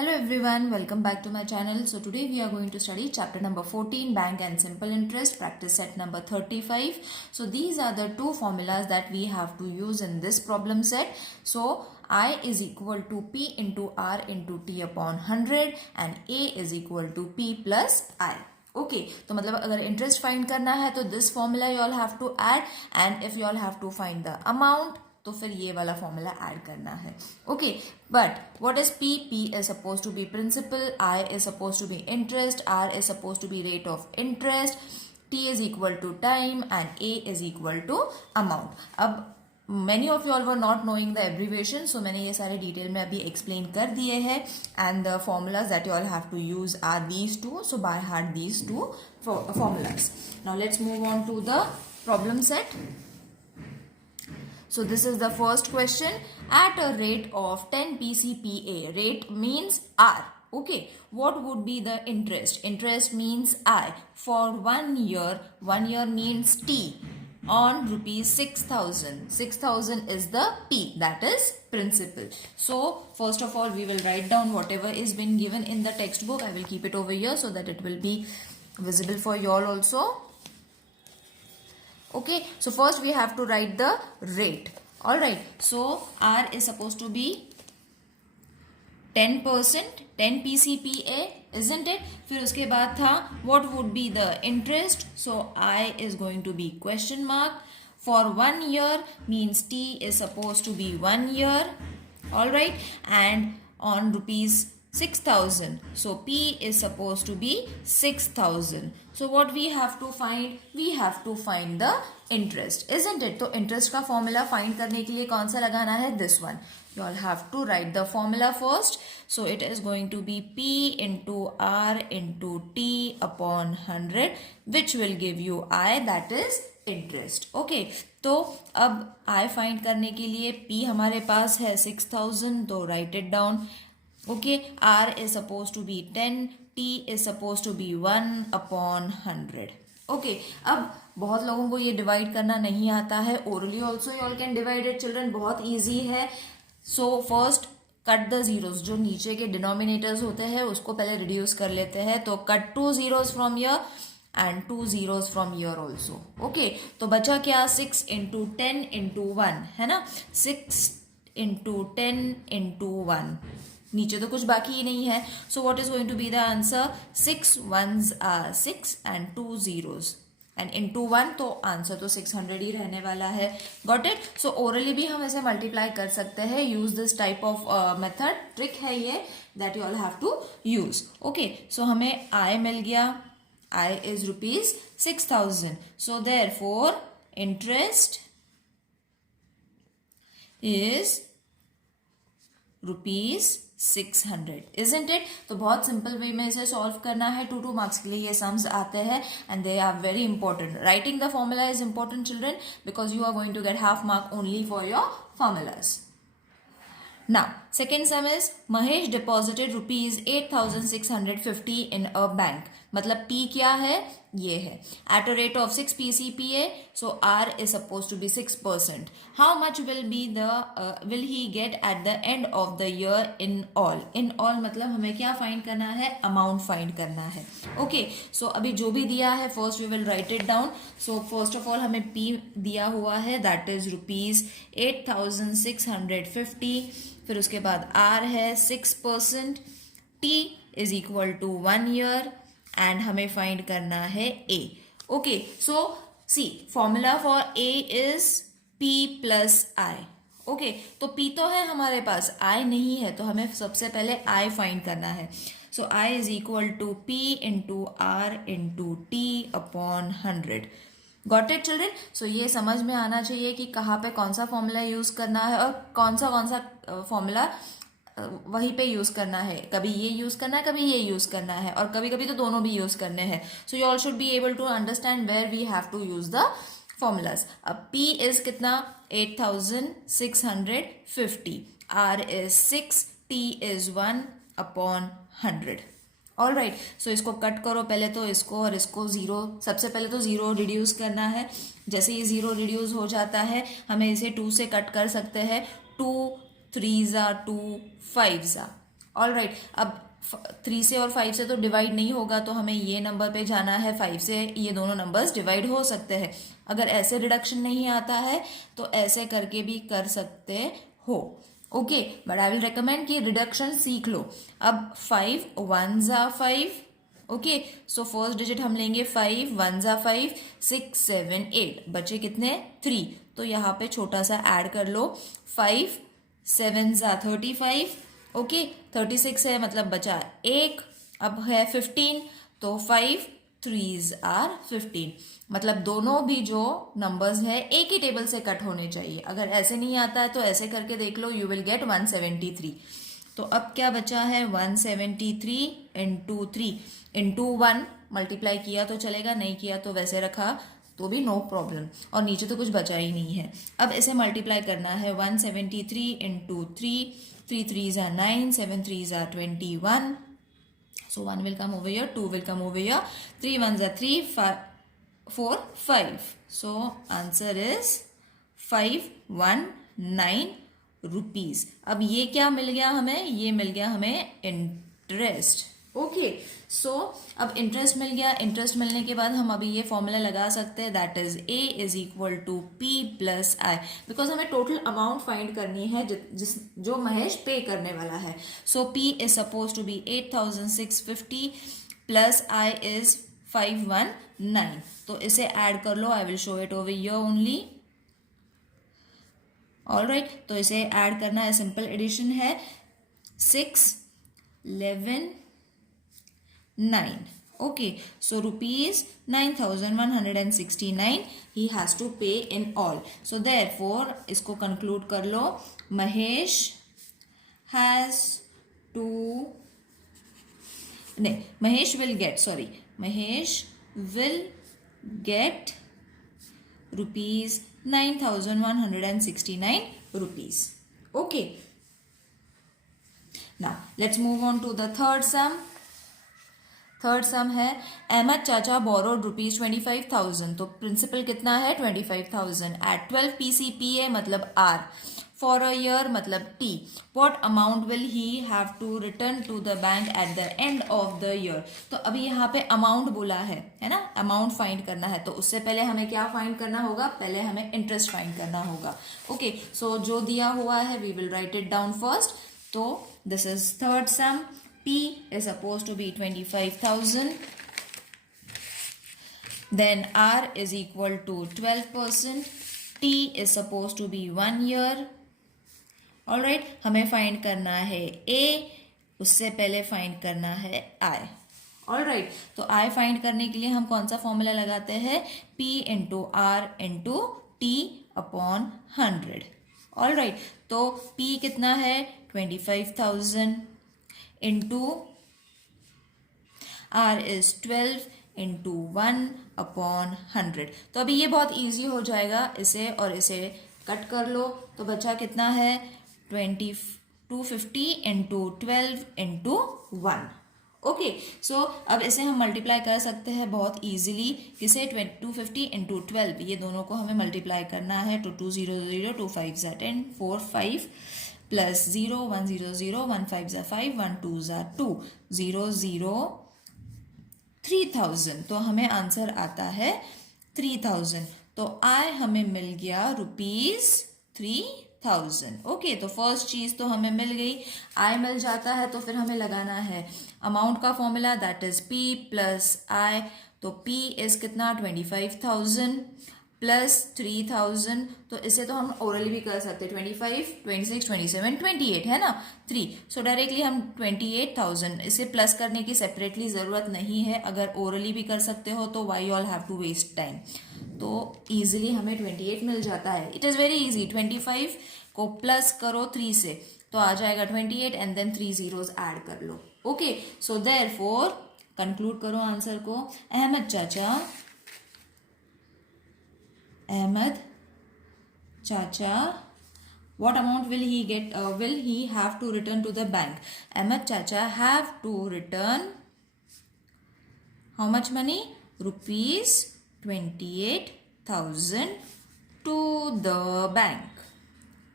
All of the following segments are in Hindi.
Hello everyone, welcome back to my channel. So today we are going to study chapter number 14, Bank and Simple Interest, practice set number 35. So these are the two formulas that we have to use in this problem set. So I is equal to P into R into T upon 100 and A is equal to P plus I. Okay तो मतलब अगर इंटरेस्ट फाइंड करना है तो this formula you all have to add and if you all have to find the amount तो फिर ये वाला फॉर्मूला ऐड करना है. Okay but what is P? P is suppose to be principal, I is suppose to be interest, R is suppose to be rate of interest, T is equal to time and A is equal to amount. अब many of you all were not knowing the abbreviation, so मैंने ये सारे डिटेल में अभी एक्सप्लेन कर दिए हैं and the formulas that you all have to use are these two, so by heart these two formulas. Now let's move on to the problem set. So this is the first question. At a rate of 10 PCPA, rate means R. Okay, what would be the interest? Interest means I. For 1 year, 1 year means T. On rupees 6,000. 6,000 is the P, that is principal. So first of all we will write down whatever is been given in the textbook. I will keep it over here so that it will be visible for you all also. Okay, so first we have to write the rate. Alright, so R is supposed to be 10%, 10 PCPA, isn't it? फिर उसके बाद था what would be the interest? So I is going to be question mark. For 1 year means T is supposed to be 1 year. Alright, and on rupees 6,000. So P is supposed to be 6,000. So what we have to find? We have to find the interest, isn't it? तो interest का formula find करने के लिए कौन सा लगाना है? This one. You all have to write the formula first. So it is going to be P into R into T upon 100, which will give you I, that is interest. Okay, तो अब I find करने के लिए P हमारे पास है 6,000, तो write it down. Okay, R is supposed to be 10, T is supposed to be 1 upon 100. Okay, अब बहुत लोगों को ये डिवाइड करना नहीं आता है. Orally also you all can divide it children, बहुत ईजी है. So first cut the zeros, जो नीचे के डिनोमिनेटर्स होते हैं उसको पहले रिड्यूस कर लेते हैं. तो cut 2 zeros from here and 2 zeros from here also. Okay, तो बचा क्या? 6 into 10 into 1 है ना. 6 into 10 into 1, नीचे तो कुछ बाकी ही नहीं है. So what is going to be the answer? 6 ones are 6 and 2 zeros and into 1, तो आंसर तो 600 ही रहने वाला है. Got it? सो ओरली भी हम ऐसे मल्टीप्लाई कर सकते हैं. Use this type of method, trick है ये that you all have to use. Okay, so हमें आई मिल गया. I is rupees 6,000. So therefore interest is rupees 600, isn't it? तो बहुत सिंपल वे में इसे सॉल्व करना है. 2 मार्क्स के लिए ये सम्स आते हैं and they are very important. Writing the formula is important children because you are going to get half mark only for your formulas. Now, second sum is Mahesh deposited rupees 8,650 in a bank. मतलब T क्या है? ये है. At a rate of 6 PCPA, so R is supposed to be 6%. How much will he get at the end of the year in all? In all मतलब हमें क्या find करना है? Amount find करना है. Okay, so अभी जो भी दिया है first we will write it down. So first of all हमें P दिया हुआ है, that is rupees 8,650. फिर उसके बाद R है 6%, T is equal to 1 year and हमें फाइंड करना है A. Okay, so see formula for A is P plus I. Okay, तो P तो है हमारे पास, I नहीं है, तो हमें सबसे पहले I फाइंड करना है. So I is equal to P into R into T upon 100. Got it children? So ये समझ में आना चाहिए कि कहाँ पे कौन सा फॉर्मूला यूज करना है और कौन सा फॉर्मूला वहीं पे यूज करना है. कभी ये यूज करना है, कभी ये यूज करना है, और कभी कभी तो दोनों भी यूज करने हैं. So you all should be able to understand where we have to use the formulas. अब P इज कितना? 8,650. R is 6, T is 1 upon 100. All right, so इसको कट करो पहले तो इसको और इसको. जीरो, सबसे पहले तो जीरो रिड्यूस करना है. जैसे ये जीरो रिड्यूस हो जाता है हमें इसे 2 से कट कर सकते हैं. 2 3s are 2 5s are. All right, अब 3 से और 5 से तो डिवाइड नहीं होगा, तो हमें ये नंबर पे जाना है, 5 से ये दोनों नंबर्स डिवाइड हो सकते हैं। अगर ऐसे रिडक्शन नहीं आता है तो ऐसे करके भी कर सकते हो। Okay, but I will recommend कि रिडक्शन सीख लो। अब 5 1 जा 5, ओके, सो फर्स्ट डिजिट हम लेंगे 5, 1 जा 5, 6 7 8, बचे कितने 3, तो यहाँ पे छोटा सा ऐड कर लो, 5 7 जा 35, ओके, 36 है मतलब बचा एक, अब है 15, तो 5 3s आर 15, मतलब दोनों भी जो नंबर्स है एक ही टेबल से कट होने चाहिए। अगर ऐसे नहीं आता है तो ऐसे करके देख लो, यू विल गेट 173। तो अब क्या बचा है 173 इंटू 3 इंटू 1, मल्टीप्लाई किया तो चलेगा, नहीं किया तो वैसे रखा तो भी नो प्रॉब्लम, और नीचे तो कुछ बचा ही नहीं है। अब इसे मल्टीप्लाई करना है 173 into 3, 3 3s are 9, 7 3s are 21, so 1 will come over here, 2 will come over here, 3 1s are 3, 4 5, so answer is 519 rupees. अब ये क्या मिल गया हमें, ये मिल गया हमें इंटरेस्ट। ओके, सो अब इंटरेस्ट मिल गया, इंटरेस्ट मिलने के बाद हम अभी ये फॉर्मूला लगा सकते हैं, that is A is equal to P plus I, because हमें टोटल अमाउंट फाइंड करनी है जो महेश पे करने वाला है। So P is suppose to be 8650 plus I is 519, तो इसे ऐड कर लो, I will show it over here only. All right, तो इसे ऐड करना है, सिंपल एडिशन है, 6 11 9, okay, so rupees 9169 he has to pay in all, so therefore इसको conclude कर लो, महेश has to, नहीं, Mahesh will get, sorry, Mahesh will get rupees 9169 rupees. Okay, now let's move on to the third sum. Third सम है, अहमद चाचा बोरोड रुपीज 25,000, तो प्रिंसिपल कितना है 25,000 एट 12 PCPA मतलब R, फॉर अ ईयर मतलब T, what amount will he have to return to the bank at the end of the year. तो अभी यहाँ पे अमाउंट बोला है ना, अमाउंट फाइंड करना है, तो उससे पहले हमें क्या फाइंड करना होगा, पहले हमें इंटरेस्ट फाइंड करना होगा। ओके, सो जो दिया हुआ है we will write it down first, तो this is third sum, P is supposed to be 25,000, then R is equal to 12%, T is supposed to be 1 year, alright, हमें फाइंड करना है A, उससे पहले फाइंड करना है I, alright, तो I फाइंड करने के लिए हम कौन सा फॉर्मूला लगाते हैं, P into R into T upon 100, alright, तो P कितना है 25,000 into R is 12 into 1 upon 100, तो अभी ये बहुत इजी हो जाएगा, इसे और इसे कट कर लो, तो बचा कितना है 250 इंटू 12 इंटू 1। ओके, सो अब इसे हम मल्टीप्लाई कर सकते हैं बहुत इजीली, किसे 250 इंटू 12, ये दोनों को हमें मल्टीप्लाई करना है, तो 2 0 0 2 5 10 4 5 प्लस 0 1 0 0 1 5 5 1 2 2 0 0 3000, तो हमें आंसर आता है 3000, तो आय हमें मिल गया रुपीज 3000। ओके, तो फर्स्ट चीज तो हमें मिल गई, आय मिल जाता है तो फिर हमें लगाना है अमाउंट का formula, that is P plus I, तो P इज कितना 25,000 प्लस 3000, तो इसे तो हम ओरली भी कर सकते हैं, 25 26 27 28 है ना 3, सो डायरेक्टली हम 28,000, इसे प्लस करने की सेपरेटली ज़रूरत नहीं है, अगर ओरली भी कर सकते हो तो why all have to waste time, तो ईजिली हमें 28 मिल जाता है। इट इज़ वेरी इजी, 25 को प्लस करो 3 से तो आ जाएगा 28 एंड देन 3 zeros ऐड कर लो। ओके, सो देयरफॉर कंक्लूड करो आंसर को, अहमद चाचा what amount will he get, will he have to return to the bank? Ahmed Chacha have to return how much money? Rupees 28,000 to the bank.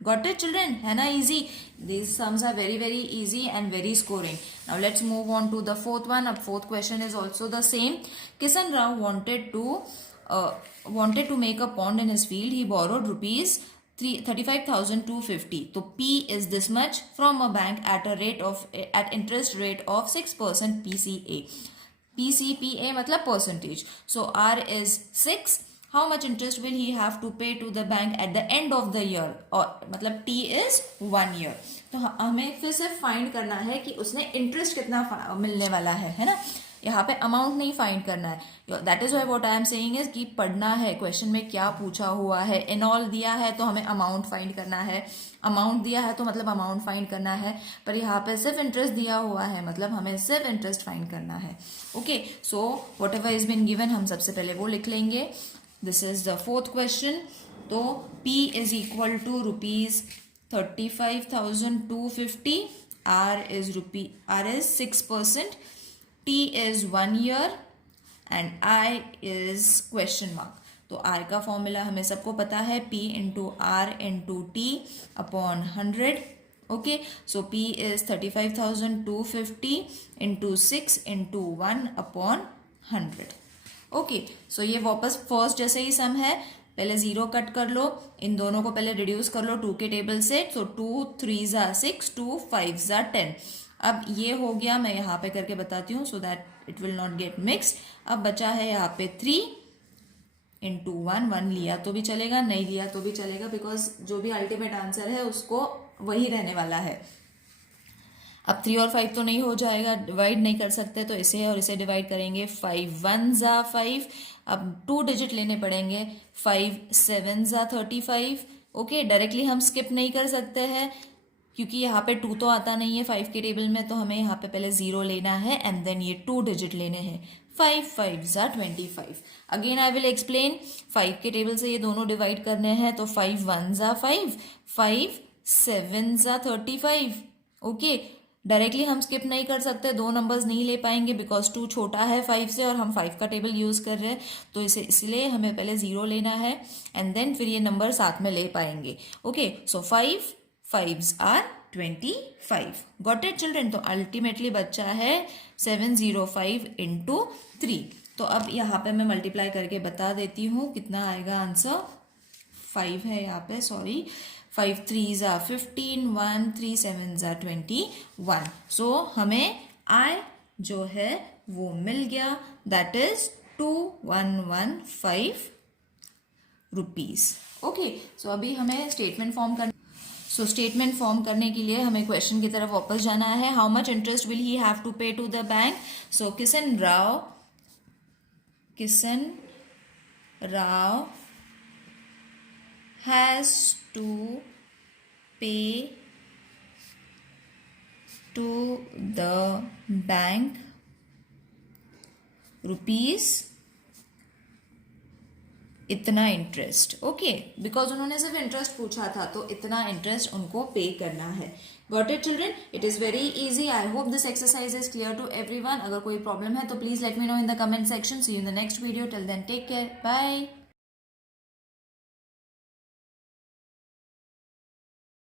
Got it, children? है ना easy? These sums are very very easy and very scoring. Now let's move on to the fourth one. अब fourth question is also the same. Kisan Rao wanted to make a pond in his field. He borrowed rupees 35,250. तो P is this much from a bank at interest rate of 6% PCA. PCPA मतलब percentage. So R is 6. How much interest will he have to pay to the bank at the end of the year? और मतलब T is 1 year. तो हमें फिर से फाइंड करना है कि उसने इंटरेस्ट कितना मिलने वाला है ना. यहाँ पे अमाउंट नहीं फाइंड करना है. That is why what I am saying is कि पढ़ना है क्वेश्चन में क्या पूछा हुआ है. इन ऑल दिया है तो हमें अमाउंट फाइंड करना है. अमाउंट दिया है तो मतलब अमाउंट फाइंड करना है. पर यहाँ पे सिर्फ इंटरेस्ट दिया हुआ है मतलब हमें सिर्फ इंटरेस्ट फाइंड करना है. Okay, so whatever is been given हम सबसे पहले वो लिख लेंगे. This is the fourth question. तो P is equal to rupees 35,250. R is 6%. T is 1 year and I is question mark. तो I का फॉर्मूला हमें सबको पता है P into R into T upon 100. Okay, so P is 35,250 into 6 into 1 upon 100. Okay, so ये वापस फर्स्ट जैसे ही सम है. पहले 0 कट कर लो. इन दोनों को पहले रिड्यूस कर लो 2 के टेबल से. तो 2 3 ज़ा 6, 2 5 ज़ा 10. अब ये हो गया. मैं यहाँ पे करके बताती हूँ so that it will not gate mixed. अब बचा है यहाँ पे 3 इंटू 1. 1 लिया तो भी चलेगा, नहीं लिया तो भी चलेगा, बिकॉज जो भी अल्टीमेट आंसर है उसको वही रहने वाला है. अब 3 और 5 तो नहीं हो जाएगा, डिवाइड नहीं कर सकते, तो इसे और इसे डिवाइड करेंगे. 5 1 ज़ा 5. अब 2 डिजिट लेने पड़ेंगे. 5 7 ज़ा 35. ओके, डायरेक्टली हम स्किप नहीं कर सकते हैं क्योंकि यहाँ पे 2 तो आता नहीं है 5 के टेबल में. तो हमें यहाँ पे पहले 0 लेना है एंड देन ये 2 डिजिट लेने हैं. 5 5 ज़ा 25. Again I will explain. 5 के टेबल से ये दोनों डिवाइड करने हैं तो 5 1 ज़ा 5, 5 7 ज़ा 35. ओके, डायरेक्टली हम स्किप नहीं कर सकते, 2 नंबर्स नहीं ले पाएंगे बिकॉज 2 छोटा है 5 से और हम 5 का टेबल यूज कर रहे हैं. तो इसलिए हमें पहले 0 लेना है एंड देन फिर ये नंबर साथ में ले पाएंगे. Okay, so 5 5s are 25. Got it children? तो अल्टीमेटली बच्चा है 705 इंटू 3. तो अब यहाँ पे मैं मल्टीप्लाई करके बता देती हूँ कितना आएगा आंसर. 5 है यहाँ पे, sorry. 5 3s are 15, 1 3 7s are 21. सो हमें I जो है वो मिल गया. That is 2115 rupees. ओके, सो अभी हमें स्टेटमेंट फॉर्म करना. सो स्टेटमेंट फॉर्म करने के लिए हमें क्वेश्चन की तरफ वापस जाना है. How much interest will he have to pay to the bank? So Kishan Rao has to pay to the bank rupees इतना इंटरेस्ट. ओके, बिकॉज उन्होंने सिर्फ इंटरेस्ट पूछा था तो इतना इंटरेस्ट उनको पे करना है. Got it children? It is very easy. I hope this exercise is clear to everyone. अगर कोई प्रॉब्लम है तो please let me know in the comment section. See you in the next video. Till then take care. Bye.